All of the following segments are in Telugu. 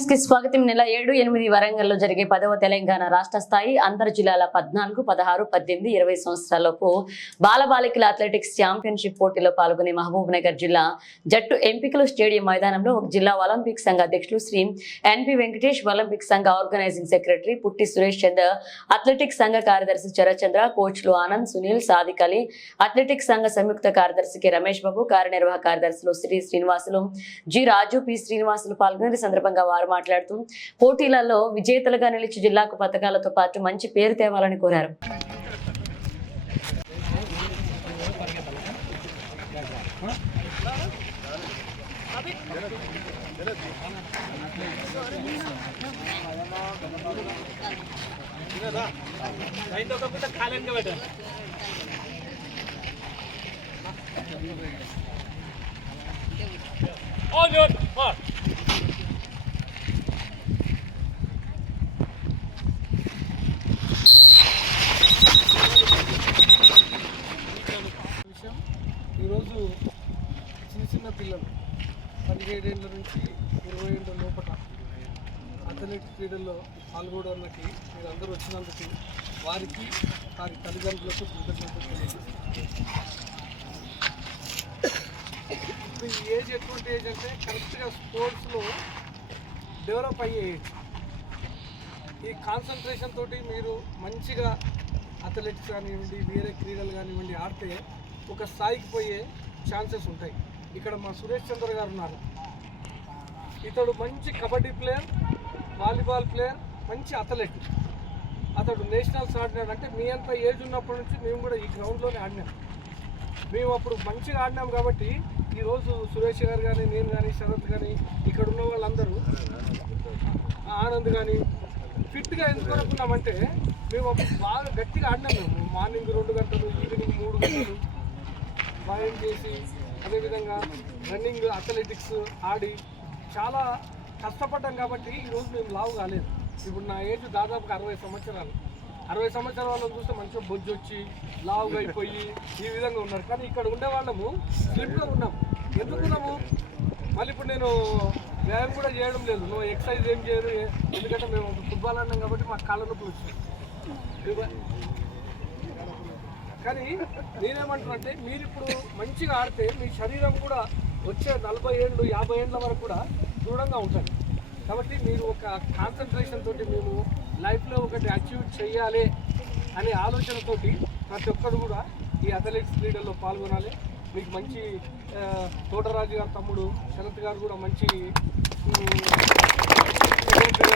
న్యూస్కి స్వాగతం. నెల ఏడు ఎనిమిది వరంగల్లో జరిగే పదవ తెలంగాణ రాష్ట్ర స్థాయి అంతర్ జిల్లాల పద్నాలుగు పదహారు పద్దెనిమిది ఇరవై సంవత్సరాలలోపు బాలబాలికల అథ్లెటిక్స్ ఛాంపియన్షిప్ పోటీలో పాల్గొనే మహబూబ్ నగర్ జిల్లా జట్టు ఎంపికలు స్టేడియం మైదానంలో జిల్లా ఒలింపిక్ సంఘ అధ్యక్షులు శ్రీ ఎన్పి వెంకటేష్ ఒలింపిక్ సంఘ organising secretary Putti Suresh Chandra athletics సంఘ కార్యదర్శి చరచంద్ర కోచ్లు ఆనంద్ సునీల్ సాదిక్ అలీ అథ్లెటిక్స్ సంఘ సంయుక్త కార్యదర్శి కె రమేష్ బాబు కార్యనిర్వాహక కార్యదర్శులు శ్రీ శ్రీనివాసులు జి రాజు పి శ్రీనివాసులు పాల్గొని సందర్భంగా వారు మాట్లాడుతూ పోటీలలో విజేతలుగా నిలిచి జిల్లాకు పథకాలతో పాటు మంచి పేరు తేవాలని కోరారు. ఈరోజు చిన్న చిన్న పిల్లలు పదిహేడేళ్ళ నుంచి ఇరవై ఏళ్ళ లోపల అథ్లెటిక్ క్రీడల్లో పాల్గొనడానికి మీరు అందరూ వచ్చినందుకు వారికి వారి తల్లిదండ్రులకు కృతజ్ఞతలు ఇప్పుడు ఈ ఏజ్ ఎటువంటి ఏజ్ అంటే కరెక్ట్గా స్పోర్ట్స్లో డెవలప్ అయ్యే ఏజ్. ఈ కాన్సన్ట్రేషన్ తోటి మీరు మంచిగా అథ్లెటిక్స్ కానివ్వండి వేరే క్రీడలు కానివ్వండి ఆడితే ఒక స్థాయికి పోయే ఛాన్సెస్ ఉంటాయి. ఇక్కడ మా సురేష్ చంద్ర గారు ఉన్నారు. ఇతడు మంచి కబడ్డీ ప్లేయర్ వాలీబాల్ ప్లేయర్ మంచి అథ్లెట్. అతడు నేషనల్స్ ఆడినాడు అంటే మీ అంత ఏజ్ ఉన్నప్పటి నుంచి మేము కూడా ఈ గ్రౌండ్లోనే ఆడినాం. మేము అప్పుడు మంచిగా ఆడినాం కాబట్టి ఈరోజు సురేష్ గారు కానీ నేను కానీ శరత్ కానీ ఇక్కడ ఉన్న వాళ్ళందరూ ఆనంద్ కానీ ఫిట్గా ఎందుకు అనుకున్నామంటే మేము అప్పుడు బాగా గట్టిగా ఆడినాం మేము. మార్నింగ్ రెండు గంటలు ఈవినింగ్ మూడు గంటలు. మాయం చేసి అదేవిధంగా రన్నింగ్ అథ్లెటిక్స్ ఆడి చాలా కష్టపడ్డాం కాబట్టి ఈరోజు మేము లావు కాలేదు. ఇప్పుడు నా ఏజ్ దాదాపుగా అరవై సంవత్సరాలు. అరవై సంవత్సరాల వాళ్ళని చూస్తే మంచిగా బొజ్జు వచ్చి లావుగా అయిపోయి ఈ విధంగా ఉన్నారు. కానీ ఇక్కడ ఉండే వాళ్ళము స్లిమ్గా ఉన్నాం. ఎందుకున్నాము మళ్ళీ ఇప్పుడు నేను వ్యాయామం కూడా చేయడం లేదు. నువ్వు ఎక్సర్సైజ్ ఏం చేయరు. ఎందుకంటే మేము ఫుట్బాల్ ఆడినాం కాబట్టి మాకు కాళ్ళ నొప్పులు వచ్చాయి. కానీ నేనేమంటున్నా అంటే మీరు ఇప్పుడు మంచిగా ఆడితే మీ శరీరం కూడా వచ్చే నలభై ఏళ్ళు యాభై ఏళ్ళ వరకు కూడా దృఢంగా ఉంటుంది. కాబట్టి మీరు ఒక కాన్సన్ట్రేషన్ తోటి మేము లైఫ్లో ఒకటి అచీవ్ చేయాలి అనే ఆలోచనతోటి ప్రతి ఒక్కరు కూడా ఈ అథ్లెటిక్స్ క్రీడల్లో పాల్గొనాలి. మీకు మంచి తోటరాజు గారు తమ్ముడు శరత్ గారు కూడా మంచి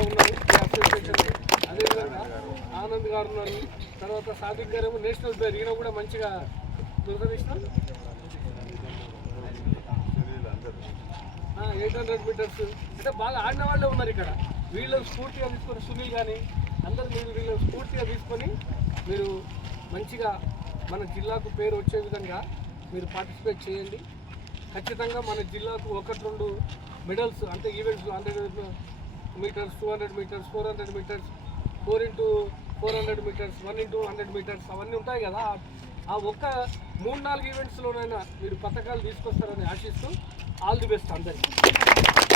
ఉన్నారు. అదేవిధంగా ఆనంద్ గారు ఉన్నారు. తర్వాత సాదిక్ గారు ఏమో నేషనల్ ప్లేయర్ ఈయన కూడా మంచిగా దురదృష్టం ఎయిట్ హండ్రెడ్ మీటర్స్. అంటే బాగా ఆడిన వాళ్ళే ఉన్నారు ఇక్కడ. వీళ్ళని స్ఫూర్తిగా తీసుకొని సునీల్ కానీ అందరు మీరు వీళ్ళని స్ఫూర్తిగా తీసుకొని మీరు మంచిగా మన జిల్లాకు పేరు వచ్చే విధంగా మీరు పార్టిసిపేట్ చేయండి. ఖచ్చితంగా మన జిల్లాకు ఒకటి రెండు మెడల్స్ అంటే events hundred metres two hundred metres four hundred metres four into four hundred metres one into hundred metres అవన్నీ ఉంటాయి కదా. ఆ ఒక్క మూడు నాలుగు ఈవెంట్స్లోనైనా మీరు పథకాలు తీసుకొస్తారని ఆశిస్తూ ఆల్ ది బెస్ట్ అందరికీ.